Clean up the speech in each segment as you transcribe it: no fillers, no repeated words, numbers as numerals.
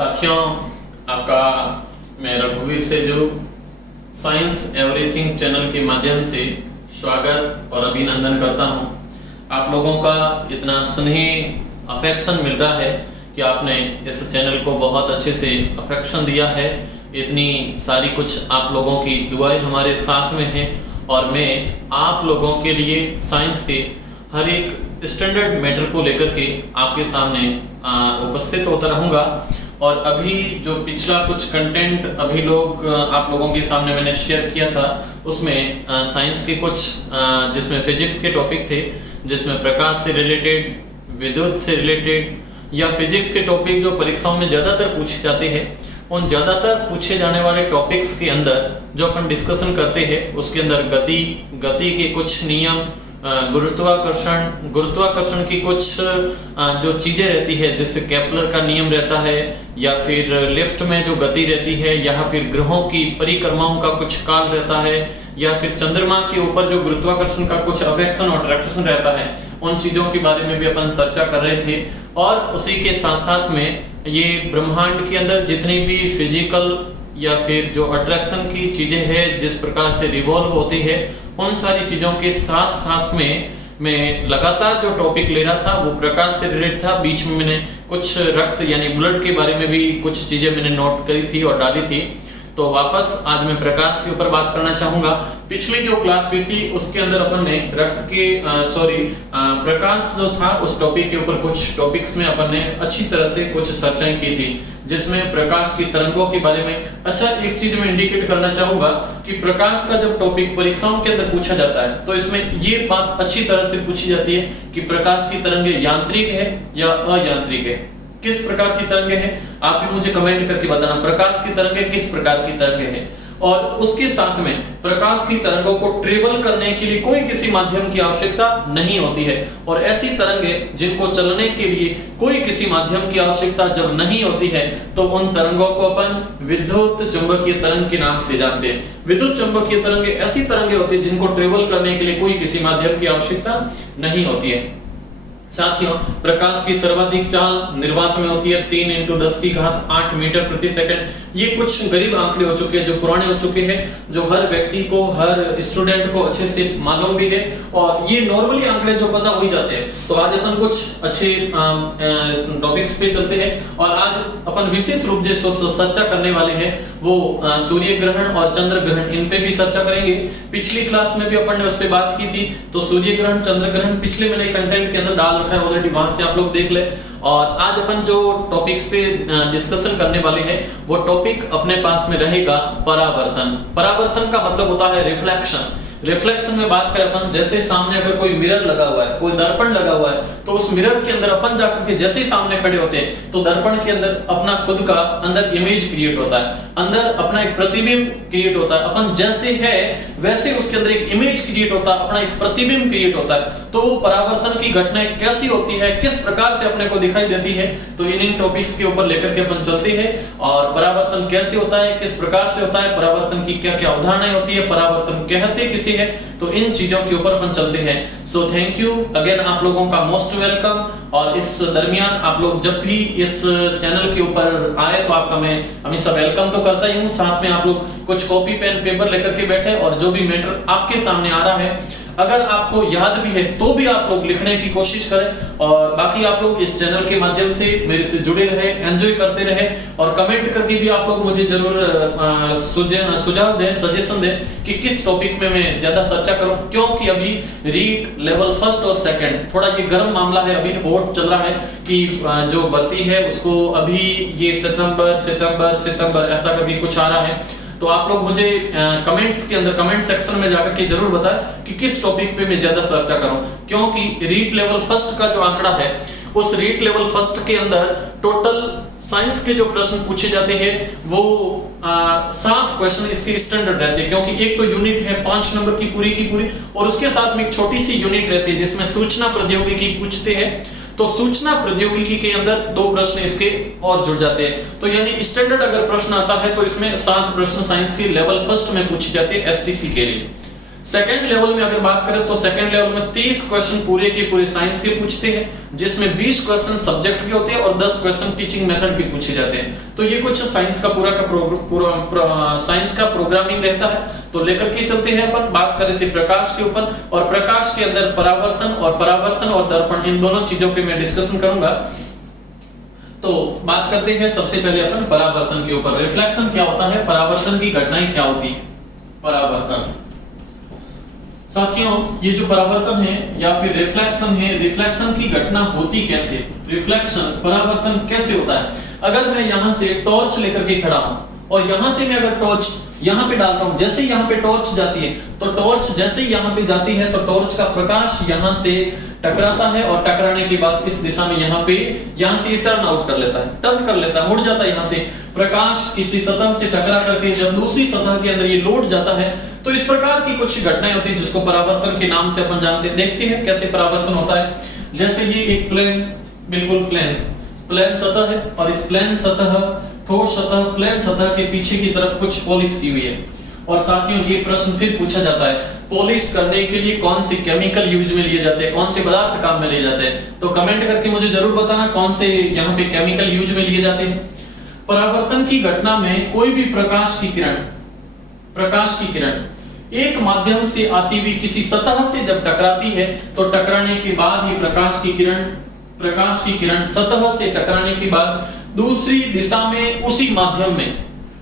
साथियों, आपका मैं रघुवीर सेजू साइंस एवरीथिंग चैनल के माध्यम से स्वागत और अभिनंदन करता हूं। आप लोगों का इतना स्नेह अफेक्शन मिल रहा है कि आपने इस चैनल को बहुत अच्छे से अफेक्शन दिया है। इतनी सारी कुछ आप लोगों की दुआएं हमारे साथ में हैं और मैं आप लोगों के लिए साइंस के हर एक स्टैंडर्ड मैटर को लेकर के आपके सामने उपस्थित होता रहूँगा। और अभी जो पिछला कुछ कंटेंट अभी आप लोगों के सामने मैंने शेयर किया था, उसमें साइंस के कुछ जिसमें फिजिक्स के टॉपिक थे, जिसमें प्रकाश से रिलेटेड, विद्युत से रिलेटेड या फिजिक्स के टॉपिक जो परीक्षाओं में ज़्यादातर पूछे जाते हैं, उन ज़्यादातर पूछे जाने वाले टॉपिक्स के अंदर जो अपन डिस्कशन करते हैं उसके अंदर गति के कुछ नियम, गुरुत्वाकर्षण की कुछ जो चीजें रहती है, जैसे केपलर का नियम रहता है, या फिर लिफ्ट में जो गति रहती है, या फिर ग्रहों की परिक्रमाओं का कुछ काल रहता है, या फिर चंद्रमा के ऊपर जो गुरुत्वाकर्षण का कुछ अफेक्शन और अट्रैक्शन रहता है, उन चीजों के बारे में भी अपन चर्चा कर रहे थे। और उसी के साथ साथ में ये ब्रह्मांड के अंदर जितनी भी फिजिकल या फिर जो अट्रैक्शन की चीजें हैं, जिस प्रकार से रिवॉल्व होती है, उन सारी चीजों के साथ साथ में मैं लगातार जो टॉपिक ले रहा था वो प्रकाश से रिलेटेड था। बीच में मैंने कुछ रक्त यानी ब्लड के बारे में भी कुछ चीजें मैंने नोट करी थी और डाली थी। तो वापस आज मैं प्रकाश के ऊपर बात करना चाहूंगा। पिछली जो क्लास भी थी उसके अंदर अपन ने रक्त के प्रकाश जो था उस टॉपिक के ऊपर कुछ टॉपिक्स में अपन ने अच्छी तरह से कुछ चर्चाएं की थी, जिसमें प्रकाश की तरंगों के बारे में। अच्छा, एक चीज मैं इंडिकेट करना चाहूंगा कि प्रकाश का जब टॉपिक परीक्षाओं के अंदर पूछा जाता है तो इसमें ये बात अच्छी तरह से पूछी जाती है कि प्रकाश की तरंगे यांत्रिक है या अयांत्रिक है, किस प्रकार की तरंगे हैं। आप भी मुझे कमेंट करके बताना प्रकाश की तरंगे किस प्रकार की तरंगे हैं। और उसके साथ में प्रकाश की तरंगों को ट्रेवल करने के लिए कोई किसी माध्यम की आवश्यकता नहीं होती है, और ऐसी तरंगे जिनको चलने के लिए कोई किसी माध्यम की आवश्यकता जब नहीं होती है तो उन तरंगों को अपन विद्युत चुंबकीय तरंग के नाम से जानते हैं। विद्युत चुंबकीय तरंगे ऐसी तरंगे होती है जिनको ट्रेवल करने के लिए कोई किसी माध्यम की आवश्यकता नहीं होती है। साथियों, प्रकाश की सर्वाधिक चाल निर्वात में होती है 3 × 10⁸ मीटर प्रति सेकंड। ये कुछ गरीब आंकड़े हो चुके हैं, जो पुराने हो चुके हैं, जो हर व्यक्ति को, हर स्टूडेंट को अच्छे से मालूम भी है, और ये नॉर्मली आंकड़े जो पता हो ही जाते हैं। तो आज अपन कुछ अच्छे टॉपिक्स पे चलते हैं, और आज अपन विशेष रूप से चर्चा करने वाले हैं वो सूर्य ग्रहण और चंद्र ग्रहण, इन पे भी चर्चा करेंगे। पिछली क्लास में भी अपन ने उस पे बात की थी, तो सूर्य ग्रहण, चंद्र ग्रहण पिछले मैंने कंटेंट के अंदर डाल रखा है ऑलरेडी, वहां से आप लोग देख ले। और आज अपन जो टॉपिक्स पे डिस्कशन करने वाले हैं वो टॉपिक अपने पास में रहेगा परावर्तन। परावर्तन का मतलब होता है रिफ्लेक्शन। रिफ्लेक्शन में बात करें अपन, जैसे सामने अगर कोई मिरर लगा हुआ है, कोई दर्पण लगा हुआ है, तो उस मिरर के अंदर अपन जाकर के जैसे ही सामने खड़े होते हैं तो दर्पण के अंदर अपना खुद का अंदर इमेज क्रिएट होता है, अंदर अपना एक प्रतिबिंब क्रिएट होता है। अपन जैसे है वैसे उसके अंदर एक इमेज क्रिएट होता है, अपना एक प्रतिबिंब क्रिएट होता है। तो परावर्तन की घटनाएं कैसी होती है, किस प्रकार से अपने को दिखाई देती है, तो इन टॉपिक्स के ऊपर लेकर के अपन चलते हैं। और परावर्तन कैसे होता है, किस प्रकार से होता है, परावर्तन की क्या क्या अवधारणाएं होती है, परावर्तन कहते किसे है, तो इन चीजों के ऊपर अपन चलते हैं। सो थैंक यू अगेन, आप लोगों का मोस्ट वेलकम। और इस दरमियान आप लोग जब भी इस चैनल के ऊपर आए तो आपका मैं हमेशा वेलकम तो करता ही हूँ। साथ में आप लोग कुछ कॉपी पेन पेपर लेकर के बैठे, और जो भी मैटर आपके सामने आ रहा है अगर आपको याद भी है तो भी आप लोग लिखने की कोशिश करें। और बाकी आप लोग इस चैनल के माध्यम से मेरे से जुड़े रहे, एंजॉय करते रहे, और कमेंट करके भी आप लोग मुझे जरूर सुझाव दें, सजेशन दें कि किस टॉपिक में मैं ज्यादा चर्चा करूं। क्योंकि अभी रीट लेवल फर्स्ट और सेकंड थोड़ा ये गर्म मामला है, अभी हॉट चल रहा है कि जो भर्ती है उसको अभी ये सितंबर ऐसा कभी कुछ आ रहा है। तो आप लोग मुझे कमेंट्स के अंदर, कमेंट सेक्शन में जाकर के जरूर बताएं कि किस टॉपिक पे मैं ज्यादा चर्चा करूं। क्योंकि रीट लेवल फर्स्ट का जो आंकड़ा है, उस रीट लेवल फर्स्ट के अंदर टोटल साइंस के जो प्रश्न पूछे जाते हैं वो 7 क्वेश्चन इसके स्टैंडर्ड रहते हैं। क्योंकि एक तो यूनिट है 5 नंबर की पूरी, और उसके साथ में एक छोटी सी यूनिट रहती है जिसमें सूचना प्रौद्योगिकी पूछते हैं। तो सूचना प्रौद्योगिकी के अंदर 2 प्रश्न इसके और जुड़ जाते हैं। तो यानी स्टैंडर्ड अगर प्रश्न आता है तो इसमें 7 प्रश्न साइंस के लेवल फर्स्ट में पूछे जाते हैं एसटीसी के लिए। सेकंड लेवल में अगर बात करें तो सेकंड लेवल में 30 क्वेश्चन पूरे के पूरे साइंस के पूछते हैं, जिसमें 20 क्वेश्चन सब्जेक्ट के होते हैं और 10 क्वेश्चन टीचिंग मेथड के पूछे जाते हैं। तो ये कुछ साइंस का पूरा साइंस का प्रोग्रामिंग रहता है। तो लेकर के चलते हैं अपन, बात कर रहे थे प्रकाश के ऊपर, और प्रकाश के अंदर परावर्तन और दर्पण, इन दोनों चीजों पे मैं डिस्कशन करूंगा। तो बात करते हैं सबसे पहले अपन परावर्तन के ऊपर। रिफ्लेक्शन क्या होता है, परावर्तन की घटनाएं क्या होती है। परावर्तन साथियों, ये जो परावर्तन है या फिर रिफ्लेक्शन है, रिफ्लेक्शन की घटना होती कैसे, रिफ्लेक्शन परावर्तन कैसे होता है। अगर मैं यहां से टॉर्च लेकर के खड़ा हूं और यहां से मैं अगर टॉर्च यहां पे डालता हूं, जैसे यहां पे टॉर्च जाती है तो टॉर्च जैसे यहां पे जाती है तो टॉर्च का प्रकाश यहां से टकराता है और टकराने के बाद इस दिशा में यहां से टर्न आउट कर लेता है, टर्न कर लेता है, मुड़ जाता है। यहां से प्रकाश किसी सतह से टकरा करके जब दूसरी सतह के अंदर ये लौट जाता है तो इस प्रकार की कुछ घटनाएं होती है जिसको परावर्तन के नाम से अपन जानते हैं। देखते हैं कैसे परावर्तन होता है। जैसे ये एक प्लेन, बिल्कुल प्लेन सतह है और इस प्लेन सतह, ठोस सतह, प्लेन सतह के पीछे की तरफ कुछ पॉलिश की हुई है। और साथियों ये प्रश्न फिर पूछा जाता है, पॉलिश करने के लिए कौन से केमिकल यूज में लिए जाते हैं, कौन से पदार्थ काम में लिए जाते हैं। तो कमेंट करके मुझे जरूर बताना कौन से यहाँ पे केमिकल यूज में लिए जाते हैं। परावर्तन की घटना में कोई भी प्रकाश की किरण एक माध्यम से आती हुई किसी सतह से जब टकराती है तो टकराने के बाद ही प्रकाश की किरण सतह से टकराने के बाद दूसरी दिशा में उसी माध्यम में,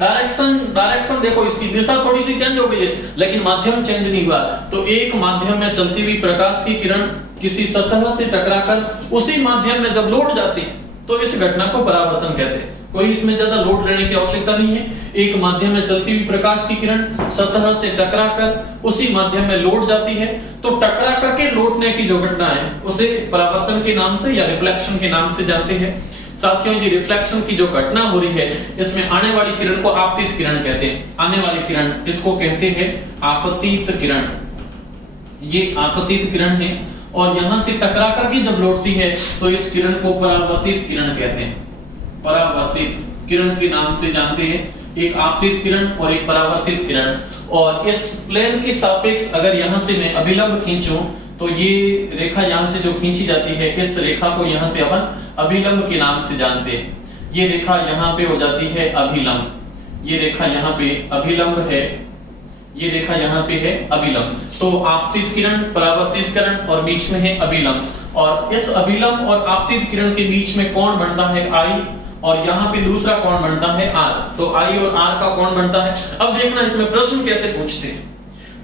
डायरेक्शन देखो, इसकी दिशा थोड़ी सी चेंज हो गई है लेकिन माध्यम चेंज नहीं हुआ। तो एक माध्यम में चलती हुई प्रकाश की किरण किसी सतह से टकराकर उसी माध्यम में जब लौट जाती तो इस घटना को परावर्तन कहते हैं। कोई इसमें ज्यादा लोड लेने की आवश्यकता नहीं है। एक माध्यम में चलती हुई प्रकाश की किरण सतह से टकराकर उसी माध्यम में लौट जाती है, तो टकरा करके लौटने की जो घटना है उसे परावर्तन के नाम से या रिफ्लेक्शन के नाम से जानते हैं। साथियों ये रिफ्लेक्शन की जो घटना हो रही है इसमें आने वाली किरण को आपतित किरण कहते हैं। आने वाली किरण इसको कहते हैं आपतित किरण। ये आपतित किरण है और यहां से टकरा करके जब लौटती है तो इस किरण को परावर्तित किरण कहते हैं। परावर्तित किरण के नाम से जानते हैं, एक आपतित किरण और एक परावर्तित किरण। और इस प्लेन के सापेक्ष अगर यहां से मैं अभिलंब खींचूं तो ये रेखा यहां से जो खींची जाती है इस रेखा को यहां से अपन अभिलंब के नाम से जानते हैं। ये रेखा यहां पे हो जाती है अभिलंब, ये रेखा यहां पे अभिलंब है, ये रेखा यहां पे है अभिलंब। तो आपतित किरण, परावर्तित किरण और बीच में है अभिलंब। और इस अभिलंब और आपतित किरण के बीच में कोण बनता है I और यहाँ पे दूसरा कोण बनता है R। तो I और R का कोण बनता है। अब देखना इसमें प्रश्न कैसे पूछते हैं।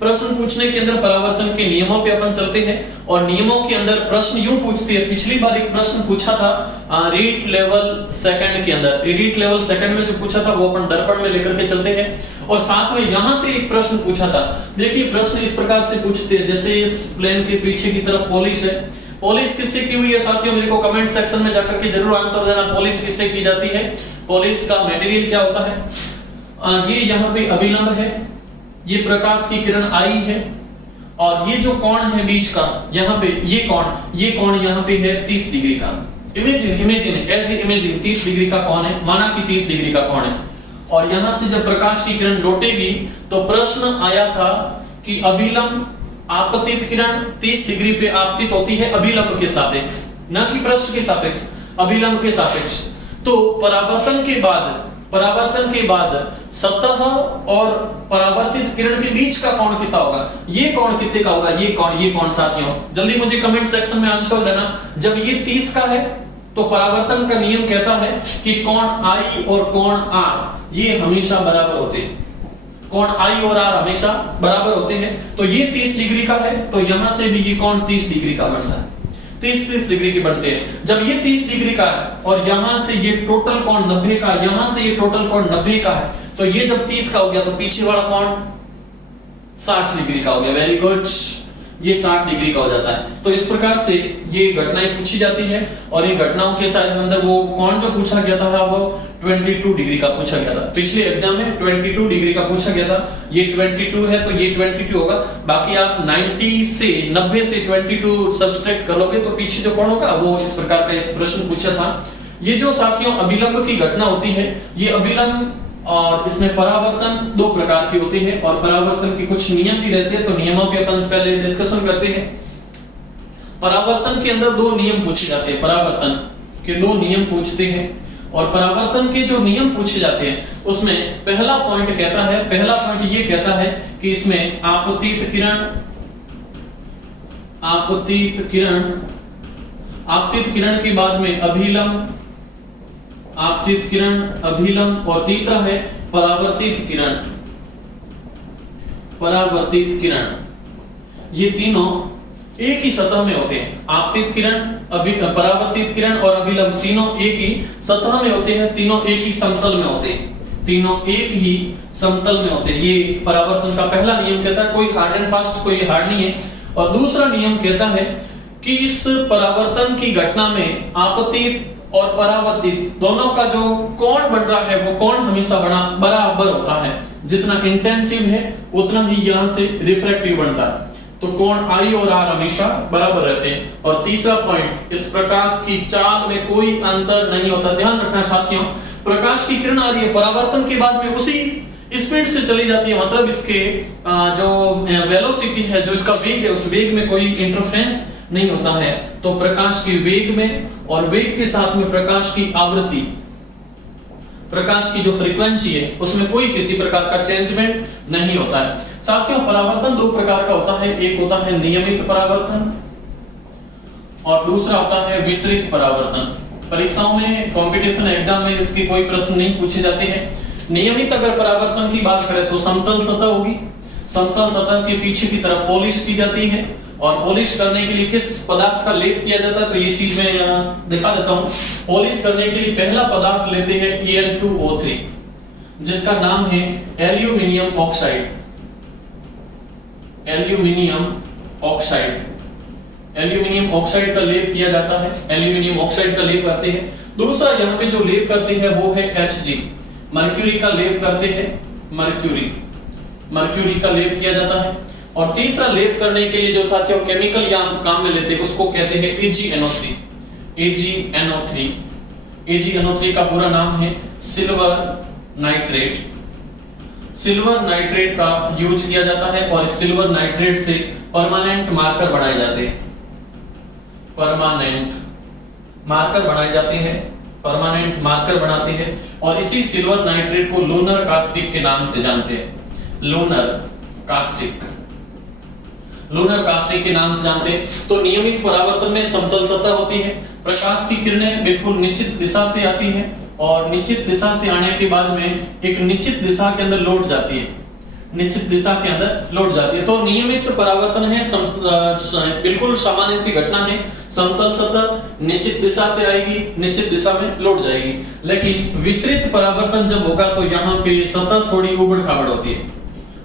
प्रश्न पूछने के अंदर परावर्तन के नियमों पे अपन चलते हैं और नियमों के अंदर प्रश्न यूं पूछते हैं। पिछली बार एक प्रश्न पूछा था रीट लेवल सेकंड के अंदर, रीट लेवल सेकंड में जो पूछा था वो अपन दर्पण में लेकर के चलते हैं। और साथ में यहां से एक प्रश्न पूछा था। देखिए प्रश्न इस प्रकार से पूछते हैं, जैसे इस प्लेन के पीछे की तरफ पॉलिश है, पॉलिश किससे की हुई है साथियों, मेरे को कमेंट सेक्शन में जाकर के जरूर आंसर देना। पॉलिश किससे की जाती है, पॉलिश का मटेरियल क्या होता है। ये यहाँ पे अभिलंब है, ये प्रकाश की किरण आई है और ये जो कोण है बीच का, यहाँ पे ये कोण यहाँ पे है 30 डिग्री का। इमेजिन 30 डिग्री का कोण है, माना कि 30 डिग्री का कोण है। और यहां से जब प्रकाश की किरण लौटेगी तो प्रश्न आया था कि अभिलंब आपतित किरण 30 डिग्री पे आपतित होती है अभिलंब के सापेक्ष, न कि पृष्ठ के सापेक्ष, अभिलंब के सापेक्ष। तो परावर्तन के बाद सतह और परावर्तित किरण के बीच का कोण कितना होगा, ये कोण कितने का होगा, ये कोण साथियों जल्दी मुझे कमेंट सेक्शन में आंसर देना। जब ये 30 का है तो परावर्तन का नियम कहता है कि कोण I और कोण R ये हमेशा बराबर होते हैं। कोण I और R हमेशा बराबर होते हैं। तो ये 30 डिग्री का है तो यहां से भी ये कोण 30 डिग्री का बनता है, 30 डिग्री के बनते हैं। जब ये 30 डिग्री का है और यहां से ये टोटल कोण 90 का, यहां से ये टोटल कोण 90 का है, तो ये जब 30 का हो गया तो पीछे वाला कोण 60 डिग्री का हो गया। वेरी गुड, ये 60 डिग्री का हो जाता है। तो इस प्रकार से ये घटनाएं पूछी जाती है और ये घटनाओं के शायद अंदर वो कोण जो पूछा गया था वो 22 डिग्री का पूछा गया था। पिछले एग्जाम में 22 डिग्री का पूछा गया था। ये 22 है तो ये 22 होगा। बाकी आप 90 से 22 सब्सट्रैक्ट कर लोगे तो पीछे जो कोण होगा वो इस प्रकार का इस प्रश्न पूछा था। ये जो साथियों अभिलंब की घटना होती है, ये अभिलंब और इसमें परावर्तन दो प्रकार की होती है और परावर्तन की कुछ नियम भी रहते हैं, तो नियमों पे अपन पहले डिस्कशन करते हैं। परावर्तन के अंदर दो नियम पूछे जाते हैं, परावर्तन के दो नियम पूछते हैं और परावर्तन के जो नियम पूछे जाते हैं उसमें पहला पॉइंट ये कहता है कि इसमें आपतित किरण के बाद में अभिलंब और तीसरा है परावर्तित किरण। ये तीनों एक ही सतह में होते हैं। आपतित किरण, परावर्तित किरण और अभिलंब तीनों एक ही सतह में होते हैं, तीनों एक ही समतल में होते हैं। ये परावर्तन का पहला नियम कहता है, कोई हार्ड एंड फास्ट, कोई हार्ड नहीं है। और दूसरा नियम कहता है कि इस परावर्तन की घटना में आपतित और परावर्तित दोनों का जो कोण बन रहा है वो कोण हमेशा बराबर होता है। जितना इंटेंसिव है उतना ही यहाँ से रिफ्रैक्टिव बनता है, तो कोण I और R हमेशा बराबर रहते हैं। और तीसरा पॉइंट, इस प्रकाश की चाल में कोई अंतर नहीं होता। ध्यान रखना साथियों, प्रकाश की किरण आ रही है, परावर्तन के बाद में उसी स्पीड से चली जाती है, मतलब इसके जो वेलोसिटी है, जो इसका वेग है, उस वेग में कोई इंटरफेरेंस नहीं होता है। तो प्रकाश के वेग में और वेग के साथ में प्रकाश की आवृत्ति, प्रकाश की जो फ्रीक्वेंसी है उसमें कोई किसी प्रकार का चेंजमेंट नहीं होता है। साथियों, परावर्तन दो प्रकार का होता है, एक होता है नियमित परावर्तन और दूसरा होता है विसरित परावर्तन। परीक्षाओं में, कंपटीशन एग्जाम में इसकी कोई प्रश्न नहीं पूछे जाते हैं। नियमित अगर परावर्तन की बात करें तो समतल सतह होगी, समतल सतह के पीछे की तरफ पॉलिश की जाती है और पॉलिश करने के लिए किस पदार्थ का लेप किया जाता है, तो ये चीज मैं यहाँ दिखा देता हूँ। पॉलिश करने के लिए पहला पदार्थ लेते हैं Al2O3, जिसका नाम है एल्यूमिनियम ऑक्साइड। एल्यूमिनियम ऑक्साइड का लेप किया जाता है, एल्यूमिनियम ऑक्साइड का लेप करते हैं। दूसरा यहाँ पे जो लेप करते हैं वो है Hg, मर्क्यूरी का लेप करते हैं, मर्क्यूरी का लेप किया जाता है। और तीसरा लेप करने के लिए जो साथियों केमिकल काम में लेते हैं उसको कहते हैं AgNO3 का पूरा नाम है सिल्वर नाइट्रेट का यूज किया जाता है और इस सिल्वर नाइट्रेट से परमानेंट मार्कर बनाए जाते हैं, परमानेंट मार्कर बनाते हैं और इसी सिल्वर नाइट्रेट को लूनर कास्टिक के नाम से जानते हैं, लूनर कास्टिक के नाम से जानते हैं। तो नियमित परावर्तन में समतल सतह होती है, प्रकाश की किरणें बिल्कुल निश्चित दिशा से आती है और निश्चित दिशा से आने के बाद में एक निश्चित दिशा के अंदर लौट जाती है, तो नियमित परावर्तन है, बिल्कुल सामान्य सी घटना है। समतल सतह निश्चित दिशा से आएगी, निश्चित दिशा में लौट जाएगी। लेकिन विसरित परावर्तन जब होगा तो यहाँ पे सतह थोड़ी उबड़ खाबड़ होती है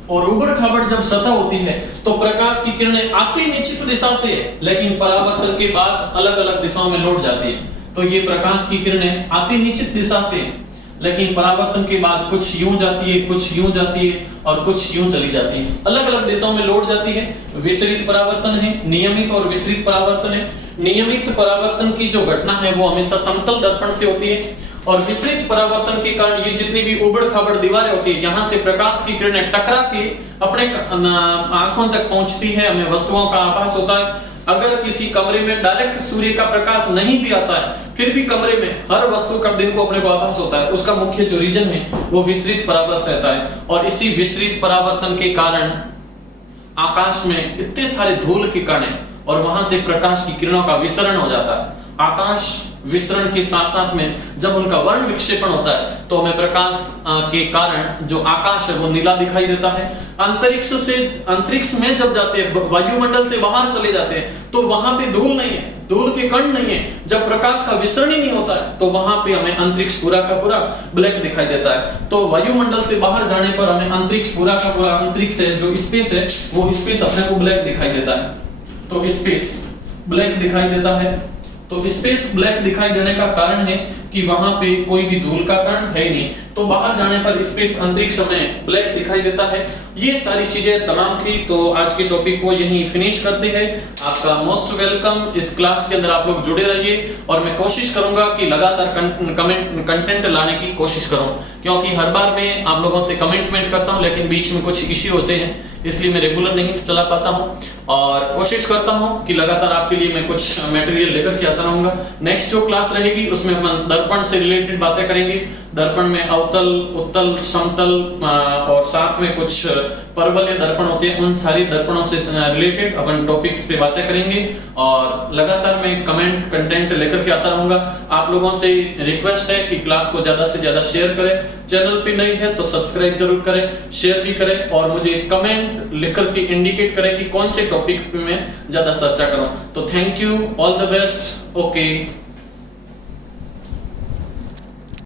और उबड़ खाबड़ जब सतह होती है तो प्रकाश की किरणें आती निश्चित दिशा से है लेकिन परावर्तन के बाद अलग अलग दिशाओं में लौट जाती है। तो ये प्रकाश की किरणें आती निश्चित दिशा से लेकिन परावर्तन के बाद कुछ यूं जाती है, कुछ यूं जाती है और कुछ यूं चली जाती है, अलग अलग दिशाओं में लौट जाती है। विसरित परावर्तन है, नियमित और विसरित परावर्तन है। नियमित परावर्तन की जो घटना है वो हमेशा समतल दर्पण से होती है और विसरित परावर्तन के कारण ये जितनी भी उबड़ खाबड़ दीवारें होती है यहाँ से प्रकाश की किरणें टकरा के अपने आंखों तक पहुंचती है, हमें वस्तुओं का आभास होता है। अगर किसी कमरे में डायरेक्ट सूर्य का प्रकाश नहीं भी आता है फिर भी कमरे में हर वस्तु का दिन को अपने को आभास होता है, उसका मुख्य जो रीजन है वो विसरित परावर्तन रहता है। और इसी विसरित परावर्तन के कारण आकाश में इतने सारे धूल के कण हैं और वहां से प्रकाश की किरणों का विसरण हो जाता है। आकाश विसरण के साथ साथ में जब उनका वर्ण विक्षेपण होता है तो हमें प्रकाश के कारण जो आकाश है वो नीला दिखाई देता है। अंतरिक्ष में जब जाते हैं, वायुमंडल से बाहर चले जाते हैं तो वहां पे धूल नहीं है, धूल के कण नहीं है। जब प्रकाश का विसरण ही नहीं होता है तो वहां पे हमें अंतरिक्ष पूरा का पूरा ब्लैक दिखाई देता है। तो वायुमंडल से बाहर जाने पर हमें अंतरिक्ष पूरा का पूरा, अंतरिक्ष है जो स्पेस है वो स्पेस अपने को ब्लैक दिखाई देता है। तो स्पेस ब्लैक दिखाई देता है। तो स्पेस ब्लैक दिखाई देने का कारण है कि वहां पे कोई भी धूल का कण है नहीं, तो बाहर जाने पर स्पेस अंतरिक्ष में ब्लैक दिखाई देता है। ये सारी चीजें तमाम थी, तो आज के टॉपिक को यहीं फिनिश करते हैं। आपका मोस्ट वेलकम। इस क्लास के अंदर आप लोग जुड़े रहिए और मैं कोशिश करूंगा कि लगातार कंटेंट लाने की कोशिश करूं, क्योंकि हर बार मैं आप लोगों से कमिटमेंट करता हूं लेकिन बीच में कुछ इश्यू होते हैं, इसलिए मैं रेगुलर नहीं चला पाता हूं और कोशिश करता हूं कि लगातार आपके लिए मैं कुछ मटेरियल लेकर के आता रहूंगा। नेक्स्ट जो क्लास रहेगी उसमें हम दर्पण से रिलेटेड बातें करेंगे। दर्पण में अवतल, उत्तल, समतल और साथ में कुछ परवलय दर्पण होते हैं, उन सारी दर्पणों से रिलेटेड अपन टॉपिक्स पे बातें करेंगे और लगातार मैं कंटेंट लेकर के आता रहूंगा। आप लोगों से रिक्वेस्ट है कि क्लास को ज्यादा से ज्यादा शेयर करें, चैनल पे नहीं है तो सब्सक्राइब जरूर करें, शेयर भी करें और मुझे कमेंट लिख करके इंडिकेट करें कि कौन से टॉपिक पे मैं ज्यादा चर्चा करूं। तो thank you, all the best, okay.